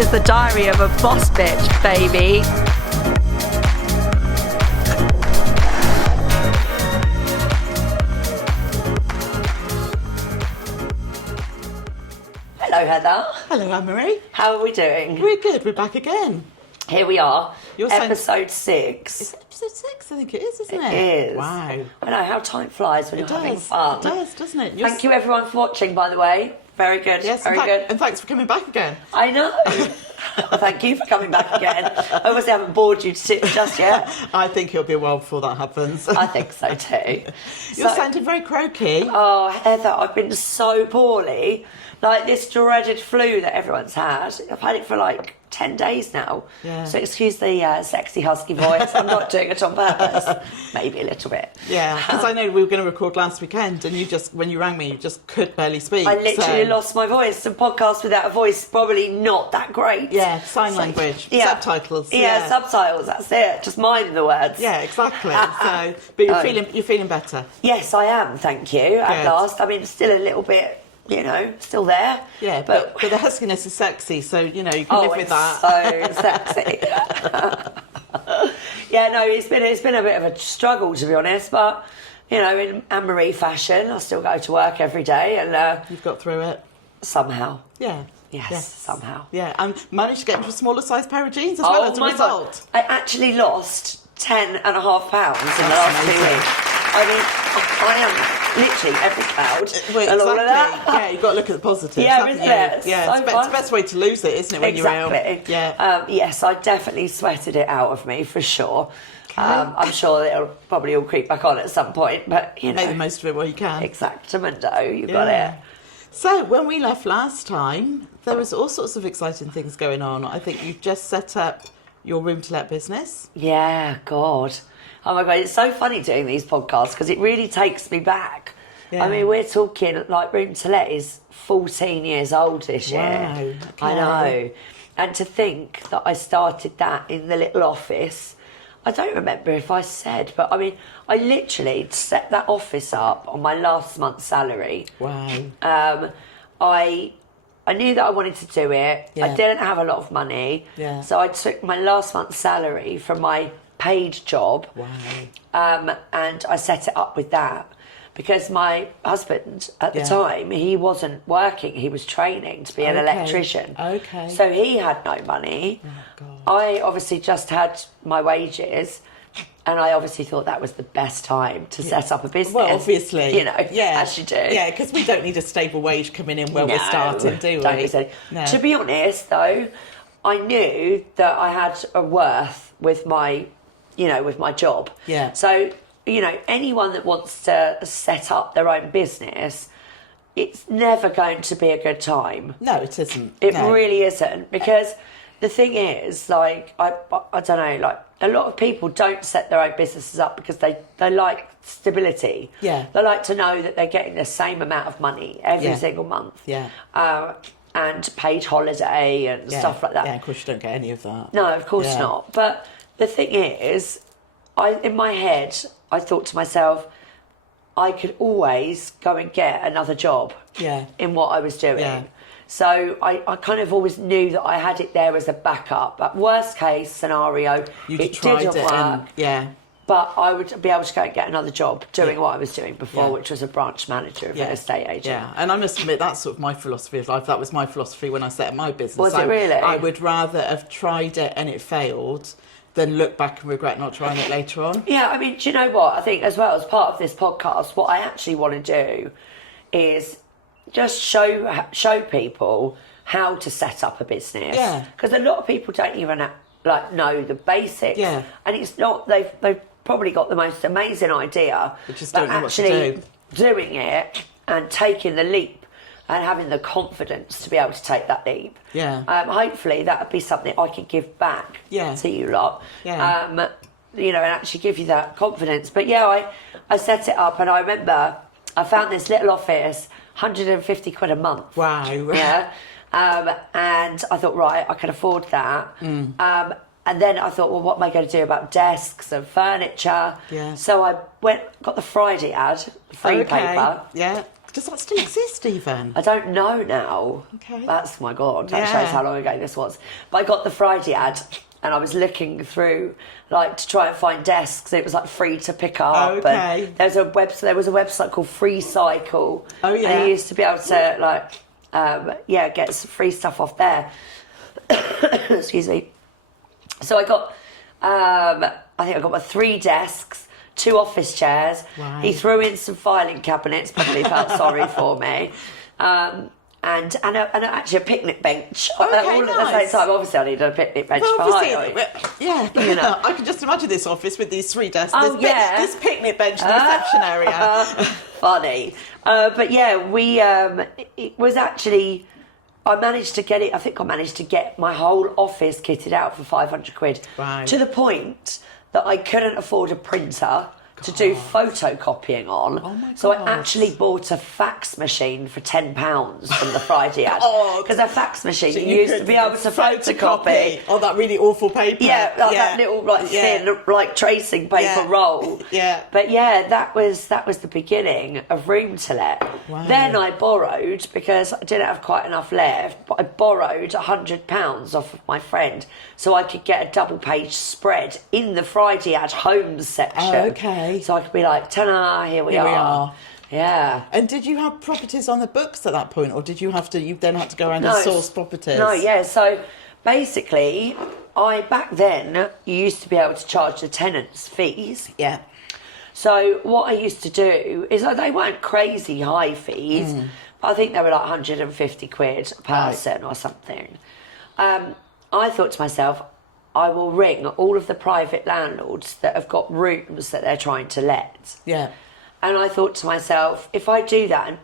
is the diary of a boss bitch, baby. Hello, Heather. Hello, Anne-Marie. How are we doing? We're good. We're back again. Here we are. You're episode 6. It's episode 6, I think it is, isn't it? It is. Wow. I know how time flies when you're having fun. It does, doesn't it? Thank you, everyone, for watching, by the way. Very good. Yes, very good. And thanks for coming back again. I know. Well, thank you for coming back again. I obviously haven't bored you just yet. I think it'll be a while before that happens. I think so too. You're sounding very croaky. Oh, Heather, I've been so poorly. Like this dreaded flu that everyone's had. I've had it for like 10 days now. Yeah. So excuse the sexy husky voice. I'm not doing it on purpose. Maybe a little bit. Yeah, because I know we were going to record last weekend and when you rang me, you just could barely speak. I literally lost my voice. And podcast without a voice, probably not that great. Yeah, sign language, subtitles. Yeah, subtitles, that's it. Just mind the words. Yeah, exactly. So, but you're feeling better. Yes, I am, thank you, at last. I mean, it's still a little bit, still there. Yeah, but the huskiness is sexy, so, you can live with that. So sexy. Yeah, no, it's been a bit of a struggle, to be honest, but, in Anne-Marie fashion, I still go to work every day and... You've got through it. Somehow. Yeah. Yes, somehow. Yeah, and managed to get into a smaller size pair of jeans as well as a result. God. I actually lost 10.5 pounds in the last 2 weeks. I mean, I am literally every cloud. Well, and all of that. Yeah, you've got to look at the positives. Yeah, isn't it? Yeah, it's the best way to lose it, isn't it, when you're ill? Yeah. Yes, I definitely sweated it out of me, for sure. Okay. I'm sure it'll probably all creep back on at some point, but, Make the most of it while you can. Exactamundo, you got it. So, when we left last time, there was all sorts of exciting things going on. I think you've just set up your room-to-let business. Yeah, God. Oh, my God, it's so funny doing these podcasts because it really takes me back. Yeah. I mean, we're talking, like, room-to-let is 14 years old this year. Wow. Okay. I know. And to think that I started that in the little office... I don't remember if I said, but I mean, I literally set that office up on my last month's salary. Wow. I knew that I wanted to do it. Yeah. I didn't have a lot of money. Yeah. So I took my last month's salary from my paid job. Wow. And I set it up with that. Because my husband, at the time, he wasn't working. He was training to be an electrician. Okay. So he had no money. Oh, God. I obviously just had my wages. And I obviously thought that was the best time to set up a business. Well, obviously. As you do. Yeah, because we don't need a stable wage coming in when we're starting, do we? Don't be silly. No. To be honest, though, I knew that I had a worth with my, with my job. Yeah. So... anyone that wants to set up their own business, it's never going to be a good time. No, it isn't. It really isn't. Because the thing is, like, I don't know, like, a lot of people don't set their own businesses up because they like stability. Yeah. They like to know that they're getting the same amount of money every single month. Yeah. And paid holiday and stuff like that. Yeah, of course you don't get any of that. No, of course not. But the thing is, in my head... I thought to myself, I could always go and get another job in what I was doing. Yeah. So I kind of always knew that I had it there as a backup. But worst case scenario, it didn't work. But I would be able to go and get another job doing what I was doing before, which was a branch manager of an estate agent. Yeah, and I must admit, that's sort of my philosophy of life. That was my philosophy when I set up my business. Was it really? I would rather have tried it and it failed than look back and regret not trying it later on. Yeah, I mean, do you know what? I think as well as part of this podcast, what I actually want to do is just show people how to set up a business. Yeah. Because a lot of people don't even know the basics. Yeah. And it's not, they've probably got the most amazing idea. They just don't know what to do. Doing it and taking the leap and having the confidence to be able to take that leap. Yeah. Hopefully that would be something I could give back to you lot. Yeah. And actually give you that confidence. But I set it up and I remember I found this little office, 150 quid a month. Wow. Yeah. And I thought, right, I can afford that. And then I thought, well, what am I going to do about desks and furniture? Yeah. So I got the Friday ad, free paper. Yeah. Does that still exist even? I don't know now. Okay. That's, my God, that shows how long ago this was. But I got the Friday ad and I was looking through, like, to try and find desks. It was, like, free to pick up. Okay. And there was a website called Free Cycle. Oh, yeah. And you used to be able to, like, get some free stuff off there. Excuse me. So I got, I think I got my 3 desks, 2 office chairs. Wow. He threw in some filing cabinets, probably felt sorry for me. And actually a picnic bench. Okay, all at the same time. Obviously, I needed a picnic bench for hiring. Yeah, You know. I can just imagine this office with these 3 desks. Oh, This picnic bench in the reception area. Funny. But yeah, it was actually... I managed to get it. I think I managed to get my whole office kitted out for 500 quid. Right. To the point that I couldn't afford a printer to do photocopying on. Oh my So God. I actually bought a fax machine for £10 from the Friday ad. Because a fax machine, So you used to be able to photocopy. Oh, that really awful paper. Yeah, like that little thin, like tracing paper roll. Yeah. But yeah, that was the beginning of Room to Let. Wow. Then I borrowed, because I didn't have quite enough left, but I borrowed £100 off of my friend so I could get a double-page spread in the Friday ad homes section. Oh, okay. So I could be like, ta-da, here we are. Yeah. And did you have properties on the books at that point, or did you then had to go around and source properties? No, yeah. So basically, back then, you used to be able to charge the tenants fees. Yeah. So what I used to do is, they weren't crazy high fees, but I think they were like 150 quid a person or something. I thought to myself, I will ring all of the private landlords that have got rooms that they're trying to let. Yeah. And I thought to myself, if I do that and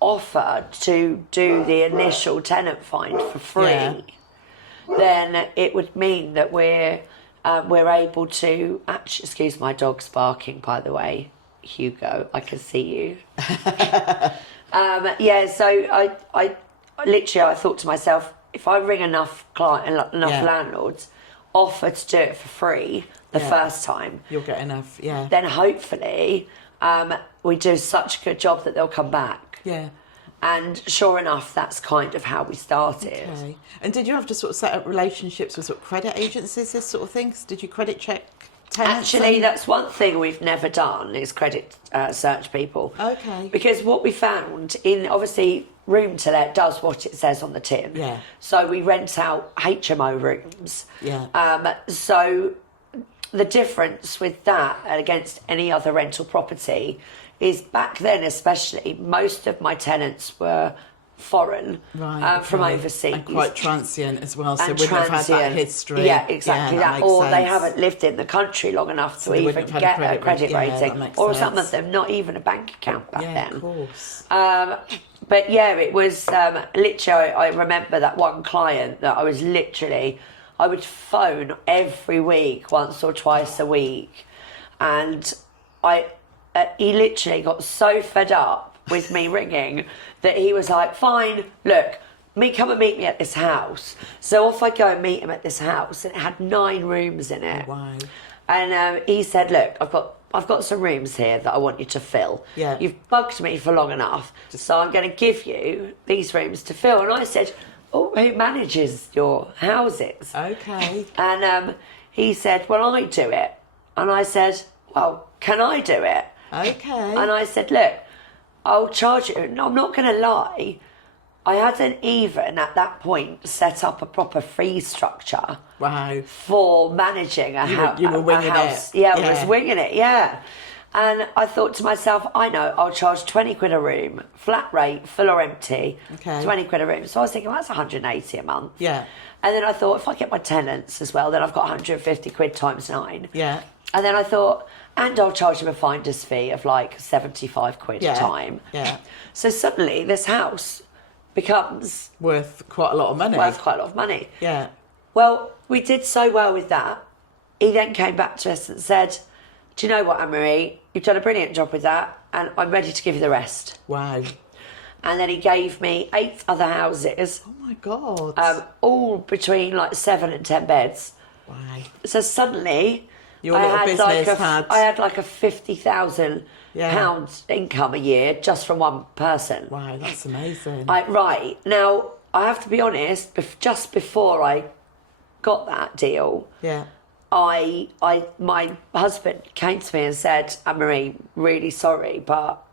offer to do the initial tenant find for free, then it would mean that we're able to... Actually, excuse my dog's barking, by the way. Hugo, I can see you. So I literally thought to myself, if I ring enough landlords, offer to do it for free the first time, you'll get enough. Yeah. Then hopefully we do such a good job that they'll come back. Yeah. And sure enough, that's kind of how we started. Okay. And did you have to sort of set up relationships with sort of credit agencies, this sort of things? Did you credit check tenants? Actually, that's one thing we've never done, is credit search people. Okay. Because what we found obviously, Room to Let does what it says on the tin. Yeah. So we rent out HMO rooms. Yeah. So the difference with that against any other rental property is, back then especially, most of my tenants were foreign, from overseas. And quite transient as well, so And wouldn't have had that history. Yeah, exactly that. makes Or sense. they haven't lived in the country long enough to they even wouldn't have get had a credit rating. that makes Or some sense. of them, not even a bank account back then. Of course. But yeah, it was literally, I remember that one client that I would phone every week, once or twice a week. And he literally got so fed up with me ringing that he was like, fine, look, come and meet me at this house. So off I go and meet him at this house, and it had 9 rooms in it. Oh, wow. And he said, look, I've got some rooms here that I want you to fill. Yeah. You've bugged me for long enough, so I'm going to give you these rooms to fill. And I said, oh, who manages your houses? Okay. And he said, well, I do it. And I said, well, can I do it? Okay. And I said, look, I'll charge you. No, I'm not going to lie. I hadn't even at that point set up a proper fee structure. Wow. For managing a house. You were winging it. Yeah, I was winging it, yeah. And I thought to myself, I know, I'll charge 20 quid a room, flat rate, full or empty, 20 quid a room. So I was thinking, well, that's 180 a month. Yeah. And then I thought, if I get my tenants as well, then I've got 150 quid times 9. Yeah. And then I thought, and I'll charge them a finder's fee of like 75 quid a time. Yeah. So suddenly this house becomes... worth quite a lot of money. Yeah. Well, we did so well with that. He then came back to us and said, do you know what, Anne-Marie? You've done a brilliant job with that, and I'm ready to give you the rest. Wow. And then he gave me 8 other houses. Oh, my God. All between like 7 and 10 beds. Wow. So suddenly... Your little business I had like a 50,000 pounds income a year just from one person. Wow, that's amazing. Right. Now, I have to be honest, just before I got that deal, my husband came to me and said, Anne-Marie, really sorry, but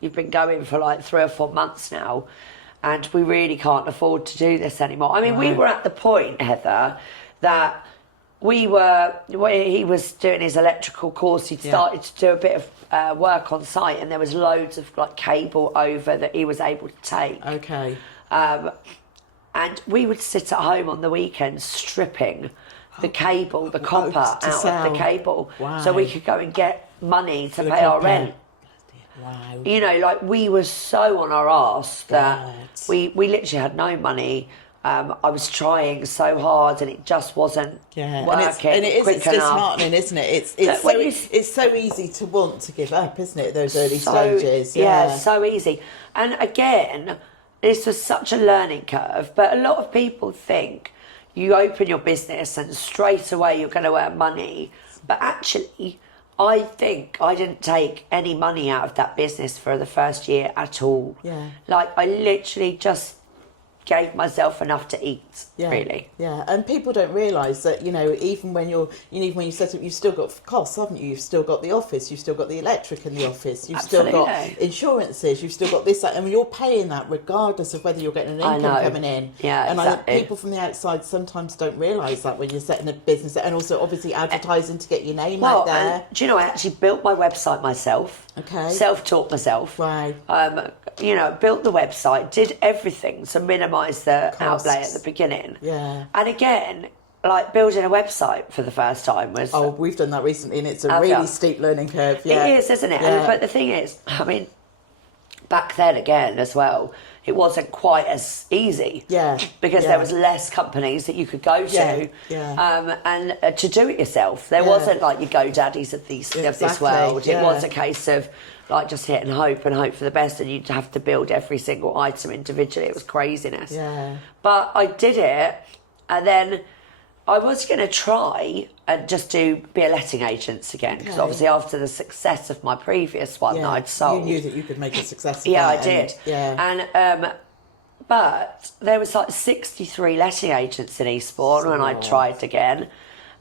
you've been going for like 3 or 4 months now, and we really can't afford to do this anymore. I mean, we were at the point, Heather, that he was doing his electrical course. He'd started to do a bit of work on site, and there was loads of like cable over that he was able to take. Okay. And we would sit at home on the weekends stripping the cable, the copper out of the cable, so we could go and get money to pay our rent. Wow. You know, like we were so on our arse that we literally had no money. I was trying so hard and it just wasn't working. And it's quick enough. disheartening, isn't it? It's so easy to want to give up, isn't it? Those early stages. Yeah, so easy. And again, this was such a learning curve. But a lot of people think you open your business and straight away you're going to earn money. But actually, I think I didn't take any money out of that business for the first year at all. Yeah. Like I literally just gave myself enough to eat, really. Yeah, and people don't realise that, you know, even when you set up, you've still got costs, haven't you? You've still got the office, you've still got the electric in the office, you've still got insurances, you've still got this, that, and you're paying that regardless of whether you're getting an income coming in. Yeah, and exactly. I think people from the outside sometimes don't realise that when you're setting a business, and also obviously advertising to get your name out there. And, do you know, I actually built my website myself. Okay. Self-taught myself. Right. You know, built the website, did everything to minimise the outlay at the beginning. Yeah. And again, like building a website for the first time was... Oh, we've done that recently and it's a really steep learning curve. Yeah. It is, isn't it? Yeah. But the thing is, I mean, back then again as well, it wasn't quite as easy. Yeah. Because there was less companies that you could go to. Yeah. And to do it yourself. There wasn't like your GoDaddies of this world. It was a case of like just hit and hope for the best, and you'd have to build every single item individually. It was craziness. Yeah. But I did it, and then I was going to try and just be a letting agent again, because obviously after the success of my previous one that I'd sold, you knew that you could make a success of that. I did. And but there was like 63 letting agents in Eastbourne when I tried again,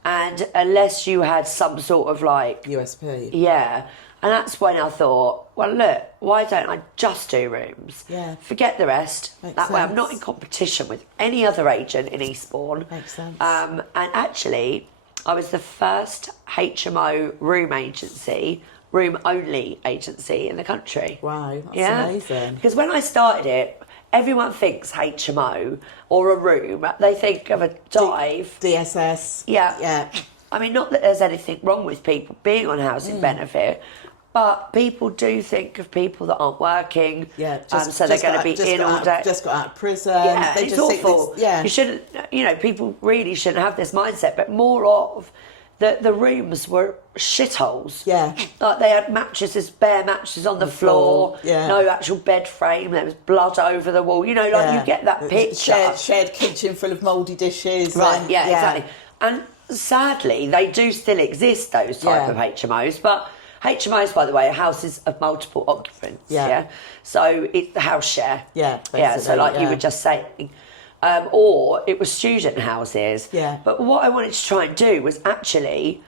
and unless you had some sort of like USP, and that's when I thought, well, look, why don't I just do rooms? Yeah. Forget the rest. Makes that way I'm sense. not in competition with any other agent in Eastbourne. Makes sense. And actually, I was the first HMO room-only agency in the country. Wow, that's amazing. Because when I started it, everyone thinks HMO or a room. They think of a dive. DSS. Yeah. I mean, not that there's anything wrong with people being on housing benefit, but people do think of people that aren't working. Yeah, so they're going to be in all day. Just got out of prison. Yeah, they it's just awful. Think you shouldn't. You know, people really shouldn't have this mindset. But more of the rooms were shitholes. Yeah, like they had mattresses, bare mattresses on the floor. Yeah, no actual bed frame. There was blood over the wall. You know, like you get that picture. Shared kitchen full of mouldy dishes. Right. Exactly. And sadly, they do still exist, those type of HMOs, but HMOs, by the way, are houses of multiple occupants. Yeah. So it's the house share. Yeah. So like you were just saying, or it was student houses. Yeah. But what I wanted to try and do was actually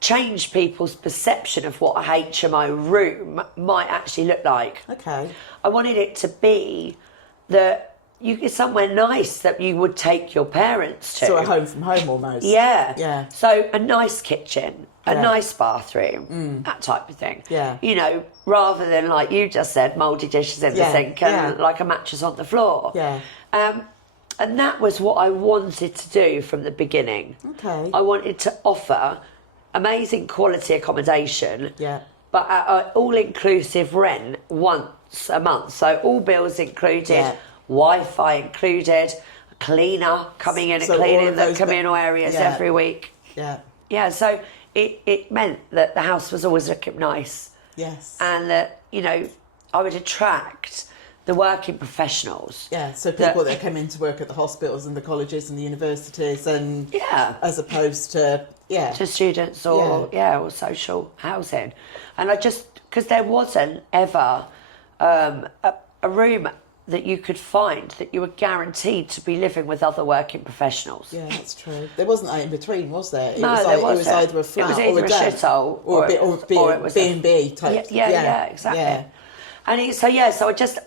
change people's perception of what a HMO room might actually look like. Okay. I wanted it to be that you get somewhere nice that you would take your parents to. So a home from home almost. Yeah. So a nice kitchen, a nice bathroom, that type of thing. Yeah. You know, rather than like you just said, mouldy dishes in the sink and like a mattress on the floor. Yeah. And that was what I wanted to do from the beginning. Okay. I wanted to offer amazing quality accommodation. Yeah. But at an all-inclusive rent once a month. So all bills included. Yeah. Wi-Fi included, a cleaner coming in and cleaning the communal areas every week. Yeah. So it meant that the house was always looking nice. Yes. And that, you know, I would attract the working professionals. Yeah, so people that come in to work at the hospitals and the colleges and the universities and as opposed to to students or or social housing. And I just because there wasn't ever a room that you could find that you were guaranteed to be living with other working professionals. Yeah, that's true. There wasn't that in between, was there? No, there wasn't. It was either a flat or a shithole, or a B&B type. Yeah, exactly. Yeah. And so I just,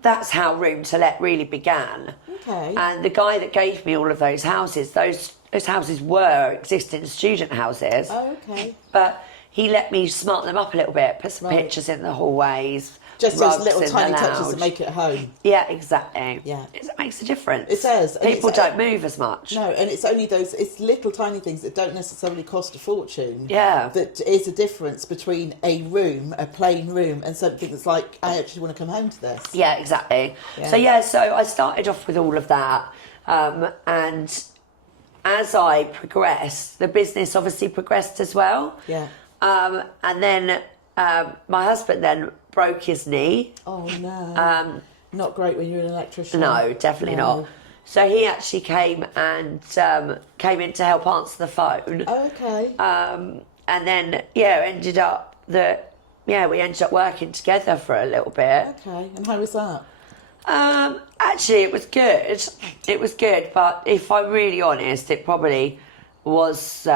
that's how Room to Let really began. Okay. And the guy that gave me all of those houses, those houses were existing student houses. Oh, okay. But he let me smart them up a little bit, put some pictures in the hallways. Just those little tiny touches that make it home. Yeah, exactly. Yeah. It makes a difference. It does. People don't move as much. No, and it's only it's little tiny things that don't necessarily cost a fortune. Yeah. That is a difference between a room, a plain room, and something that's like, I actually want to come home to this. Yeah, exactly. Yeah. So I started off with all of that. And as I progressed, the business obviously progressed as well. Yeah. And then my husband then broke his knee. Oh no. Not great when you're an electrician. No, definitely not. So he actually came in to help answer the phone. Oh, okay. And then ended up we ended up working together for a little bit. Okay. And how was that? Actually, it was good. It was good, but if I'm really honest, it probably was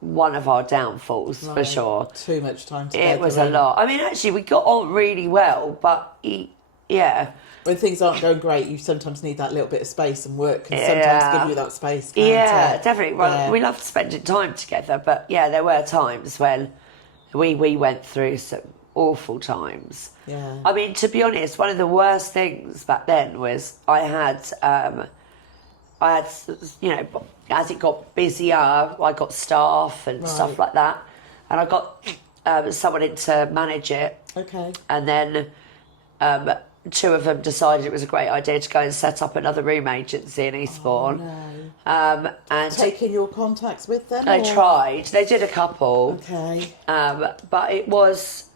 one of our downfalls for sure. Too much time together. It was a lot. I mean, actually, we got on really well, but when things aren't going great, you sometimes need that little bit of space, and work can sometimes give you that space. Definitely. Well, we loved spending time together, but there were times when we went through some awful times. Yeah. I mean, to be honest, one of the worst things back then was I had, as it got busier, I got staff and stuff like that, and I got someone in to manage it. Okay. And then two of them decided it was a great idea to go and set up another room agency in Eastbourne. Oh, no. And taking your contacts with them? They tried. They did a couple. Okay. But it was,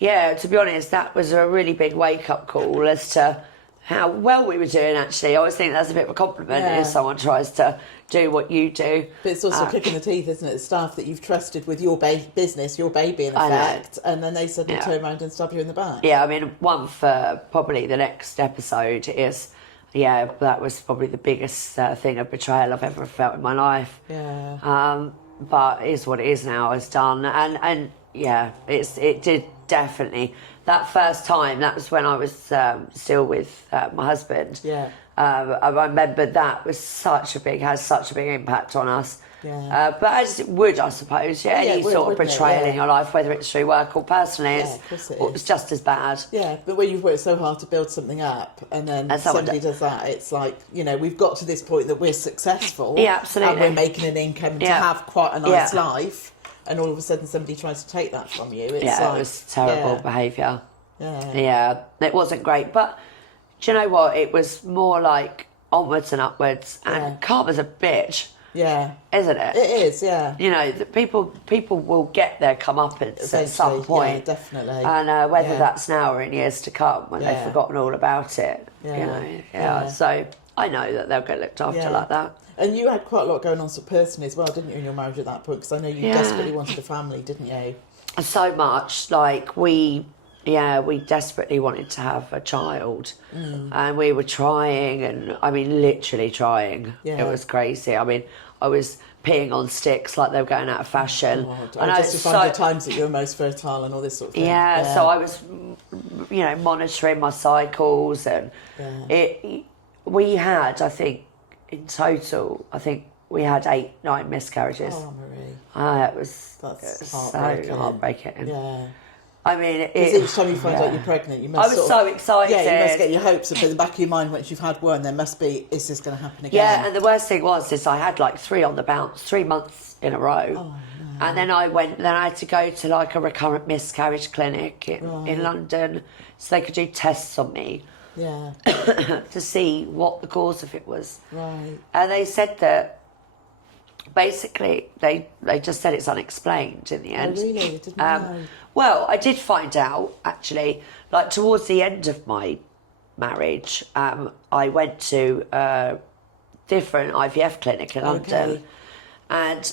to be honest, that was a really big wake-up call as to how well we were doing, actually. I always think that's a bit of a compliment if someone tries to do what you do. But it's also a kick in the teeth, isn't it? The staff that you've trusted with your business, your baby in effect, and then they suddenly turn around and stab you in the back. Yeah, I mean, one for probably the next episode is, that was probably the biggest thing of betrayal I've ever felt in my life. Yeah. But it is what it is now, it's done. And it did definitely. That first time, that was when I was still with my husband. Yeah. I remember that has such a big impact on us. Yeah. But as it would, I suppose, any sort of betrayal in your life, whether it's through work or personally, it's just as bad. Yeah, but when you've worked so hard to build something up, and then somebody does that, it's like, we've got to this point that we're successful. Yeah, absolutely. And we're making an income to have quite a nice life, and all of a sudden somebody tries to take that from you. It's it was terrible behaviour. Yeah. It wasn't great, but do you know what? It was more like onwards and upwards, and karma's a bitch. Yeah. Isn't it? It is, yeah. The people will get their comeuppance at some point. Yeah, definitely. And whether that's now or in years to come when they've forgotten all about it. So I know that they'll get looked after like that. And you had quite a lot going on personally as well, didn't you, in your marriage at that point? Because I know you desperately wanted a family, didn't you? So much. Like, we desperately wanted to have a child. And we were trying, and I mean, literally trying. Yeah. It was crazy. I mean, I was peeing on sticks like they were going out of fashion. And just to find the times that you were most fertile and all this sort of thing. Yeah, so I was, monitoring my cycles, and we had, I think, in total, we had 8-9 miscarriages. Oh, Marie. It was heartbreaking. so heartbreaking. Yeah. I mean, because each time you find out you're pregnant, you must. I was so excited. Yeah, you must get your hopes up in the back of your mind. Once you've had one, there must be. Is this going to happen again? Yeah, and the worst thing is I had like 3 on the bounce, 3 months in a row. Oh, no. And then I had to go to like a recurrent miscarriage clinic in London, so they could do tests on me. Yeah. To see what the cause of it was. Right. And they said that basically they just said it's unexplained in the end. Oh, really? I didn't know. Well, I did find out, actually, like towards the end of my marriage, I went to a different IVF clinic in London, and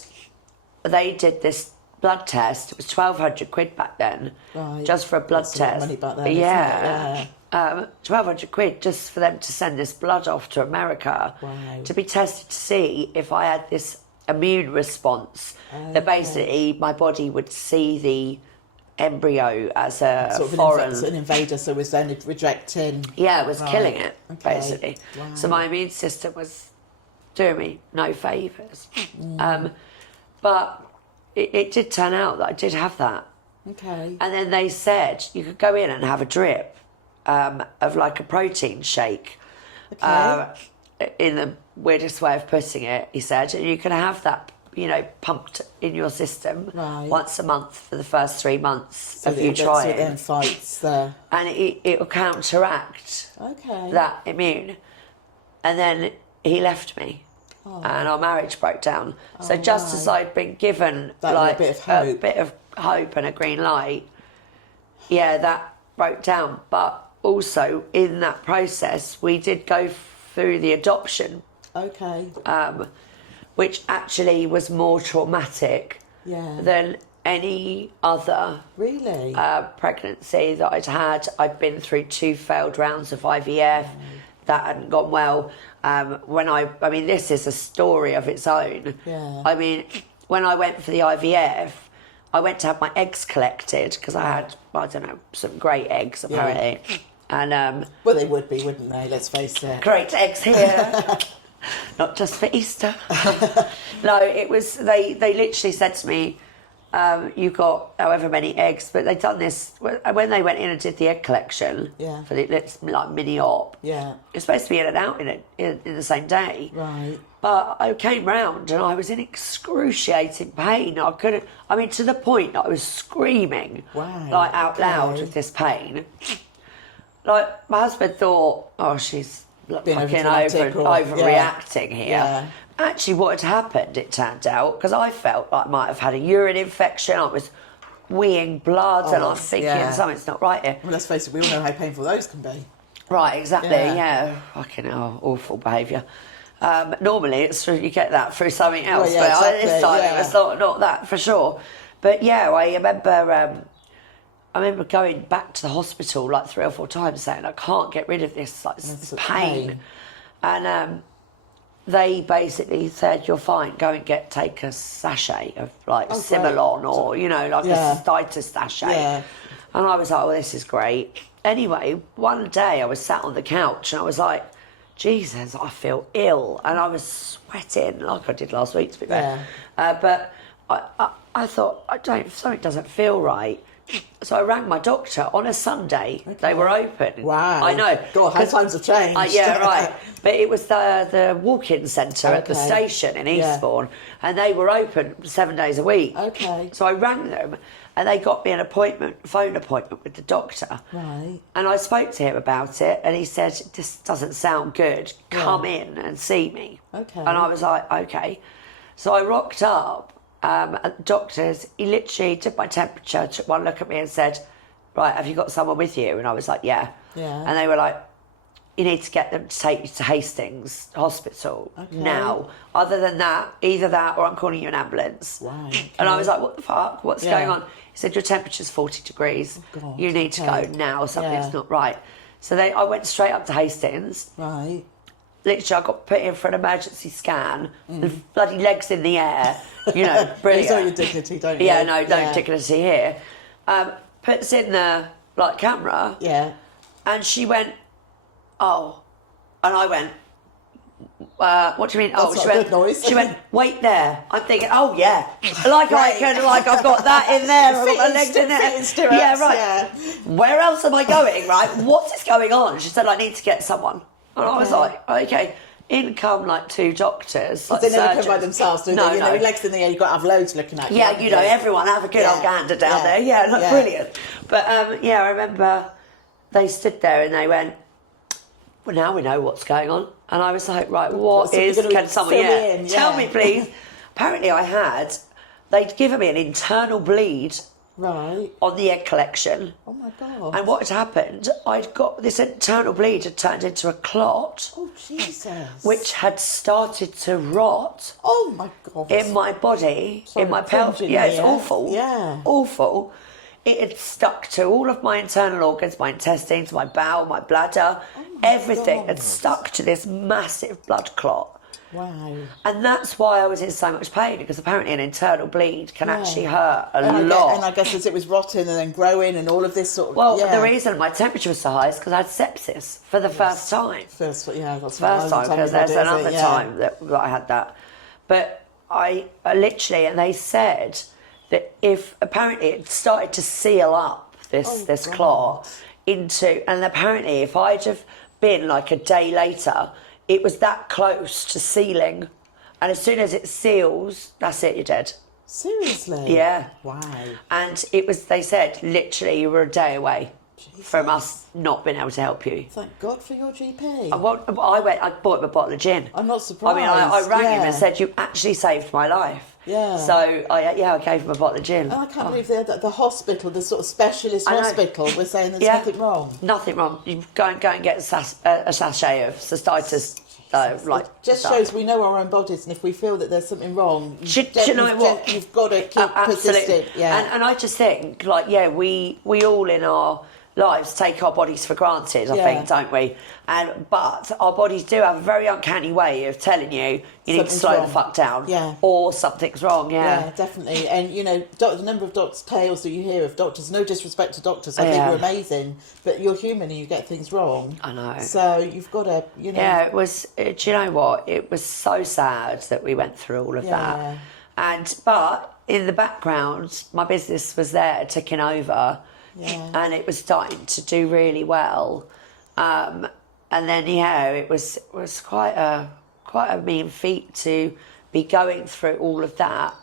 they did this blood test. It was 1,200 quid back then, just for a blood That's test. a lot of money back then, yeah. Yeah. 1,200 quid just for them to send this blood off to America to be tested to see if I had this immune response. That basically my body would see the embryo as a sort of foreign... an invader, so was then rejecting... Yeah, it was killing it, basically. Wow. So my immune system was doing me no favours. But it did turn out that I did have that. Okay. And then they said you could go in and have a drip of like a protein shake. Okay. In the weirdest way of putting it, he said, and you can have that, you know, pumped in your system once a month for the first 3 months of you trying. So it then fights the... And it will counteract that immune. And then he left me. And our marriage broke down. So just as I'd been given that like a bit of hope and a green light, that broke down. But also in that process, we did go through the adoption. Okay. Which actually was more traumatic than any other pregnancy that I'd had. I'd been through 2 failed rounds of IVF. That hadn't gone well. I mean, this is a story of its own. I mean, when I went for the IVF, I went to have my eggs collected because I had, I don't know, some great eggs apparently. And well, they would be, wouldn't they? Let's face it. Great eggs here. Not just for Easter. No, it was, they literally said to me, you've got however many eggs, but they'd done this when they went in and did the egg collection for the like mini op. It's supposed to be in and out in the same day. But I came round and I was in excruciating pain. I couldn't. I mean, to the point that I was screaming like out loud with this pain. Like my husband thought, oh, she's fucking overreacting here. Actually, what had happened, it turned out, because I felt like I might have had a urine infection. I was weeing blood, and I was thinking something's not right here. Well, let's face it, we all know how painful those can be. Right, exactly. Fucking awful behaviour. Normally, it's you get that through something else, but this time it was not that for sure. But I remember going back to the hospital like 3 or 4 times saying, I can't get rid of this, like, this pain. And they basically said, you're fine, go and take a sachet of like Similon or, you know, like a cystitis sachet. And I was like, well, this is great. Anyway, one day I was sat on the couch and I was like, Jesus, I feel ill. And I was sweating like I did last week, to be fair. But I thought, something doesn't feel right. So I rang my doctor on a Sunday. They were open. Wow. I know. God, how times have changed. But it was the walk-in centre at the station in Eastbourne, and they were open 7 days a week. So I rang them, and they got me an phone appointment with the doctor. And I spoke to him about it, and he said, this doesn't sound good. Come in and see me. And I was like, okay. So I rocked up. At the doctor's, he literally took my temperature, took one look at me and said, right, have you got someone with you? And I was like, yeah. And they were like, you need to get them to take you to Hastings Hospital now. Other than that, either that or I'm calling you an ambulance. And I was like, what the fuck? What's going on? He said, your temperature's 40 degrees. You need to go now. Something's not right. So I went straight up to Hastings. Literally, I got put in for an emergency scan, with bloody legs in the air, you know, brilliant. You know your dignity, don't you? Yeah, no dignity here. Puts in the camera, and she went, oh, and I went, what do you mean? That's not a good noise. She went, wait there. I'm thinking, oh yeah, like I've got that in there, I've got my legs in there. Yeah, right. Where else am I going? Right, what is going on? She said, I need to get someone. And I was like, okay. In come like 2 doctors. Like they never come by themselves, do they? No, you know, legs in the air, you've got to have loads looking at you. Yeah, you know, everyone have a good old gander down there. Yeah, like brilliant. But I remember they stood there and they went, well, now we know what's going on. And I was like, right, can someone tell me, please? Apparently they'd given me an internal bleed Right. on the egg collection. Oh my God. And what had happened, I'd got this internal bleed had turned into a clot. Oh Jesus. Which had started to rot. Oh my God. In my body, Sorry, in my pelvis. Yeah, it's awful. Yeah. Awful. It had stuck to all of my internal organs, my intestines, my bowel, my bladder. Everything had stuck to this massive blood clot. Wow. And that's why I was in so much pain, because apparently an internal bleed can actually hurt a lot. And I guess as it was rotting and then growing and all of this sort of... Well, the reason my temperature was so high is because I had sepsis for the first time. First time, because there's another time that I had that. But I literally, and they said that if apparently it started to seal up this clot into, and apparently if I'd have been like a day later, it was that close to sealing, and as soon as it seals, that's it, you're dead. Seriously? Yeah. Wow. And it was, they said, literally you were a day away from us not being able to help you. Thank God for your GP. I bought him a bottle of gin. I'm not surprised. I mean, I rang him and said, you actually saved my life. Yeah. So, I gave him a bottle of gin. And I can't believe the hospital, the sort of specialist hospital, was saying there's nothing wrong. Nothing wrong. You go and get a sachet of cystitis. It just shows we know our own bodies, and if we feel that there's something wrong, you know what? You've got to keep persistent. Yeah. And I just think, we all in our lives take our bodies for granted, I think, don't we? But our bodies do have a very uncanny way of telling you need to slow the fuck down, or something's wrong. Yeah, definitely. And the number of tales that you hear of doctors, no disrespect to doctors, I think you're amazing, but you're human and you get things wrong. I know. So you've got to, Yeah, it was. Do you know what? It was so sad that we went through all of that. But in the background, my business was there ticking over. Yeah. And it was starting to do really well, and then it was quite a mean feat to be going through all of that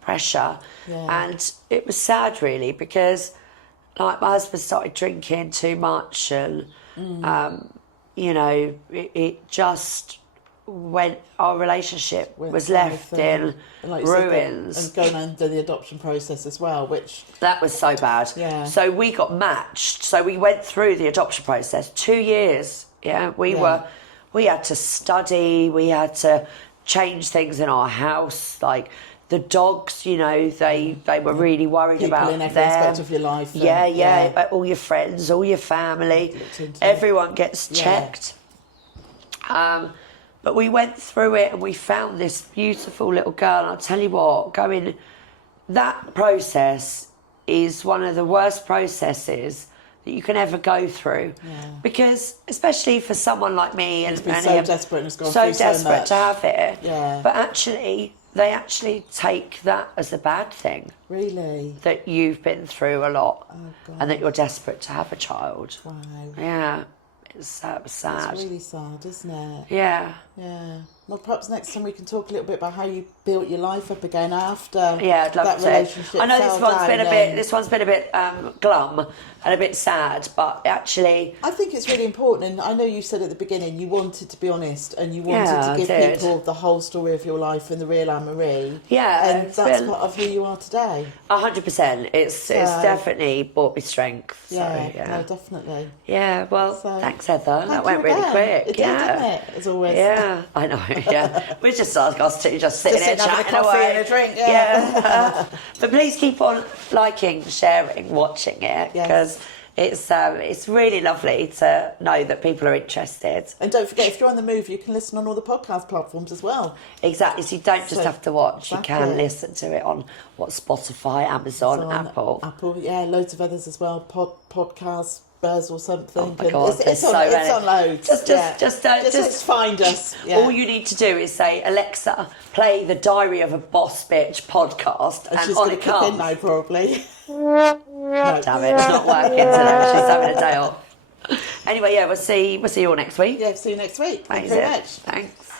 pressure, and it was sad really, because my husband started drinking too much, and it just when our relationship was left in ruins. And going under the adoption process as well, which... That was so bad. Yeah. So we got matched. So we went through the adoption process, 2 years. Yeah. We had to study, we had to change things in our house, like the dogs, they were really worried about them. People in every aspect of your life. And, all your friends, all your family, everyone gets checked. But we went through it and we found this beautiful little girl. And I'll tell you what, that process is one of the worst processes that you can ever go through. Yeah. Because, especially for someone like me and so desperate and has gone so through so desperate much to have it. Yeah. But actually, they actually take that as a bad thing. Really? That you've been through a lot. Oh, God. And that you're desperate to have a child. Wow. Yeah. It was sad. It's really sad, isn't it? Yeah. Yeah. Well, perhaps next time we can talk a little bit about how you built your life up again after I'd love that to. relationship. I know this one's been a bit glum and a bit sad, but actually I think it's really important. And I know you said at the beginning you wanted to be honest and you wanted to give people the whole story of your life and the real Anne-Marie. Yeah, and that's part of who you are today. 100%. It's definitely brought me strength. Yeah, so, no, definitely. Yeah, well, thanks, Heather. That went really quick. It did, didn't it? As always. Yeah, I know. Yeah, we're just us two just sitting here chatting having a coffee away. and a drink. But please keep on liking, sharing, watching it, because it's really lovely to know that people are interested. And don't forget, if you're on the move, you can listen on all the podcast platforms as well. Exactly, so you don't just have to watch, you can listen to it on Spotify, Amazon, Apple. Loads of others as well, podcasts, Buzz or something. Oh my God, it's on loads. Just find us. Yeah. All you need to do is say, Alexa, play the Diary of a Boss Bitch podcast, and she's on going it to kick comes. in now, probably. No. Damn it, it's not working today. She's having a day off. Anyway, we'll see you all next week. Yeah, see you next week. Thank you very much. Thanks.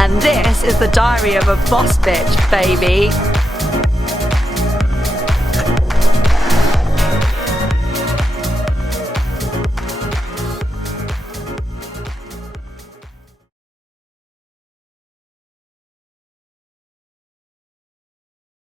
And this is the Diary of a Boss Bitch, baby.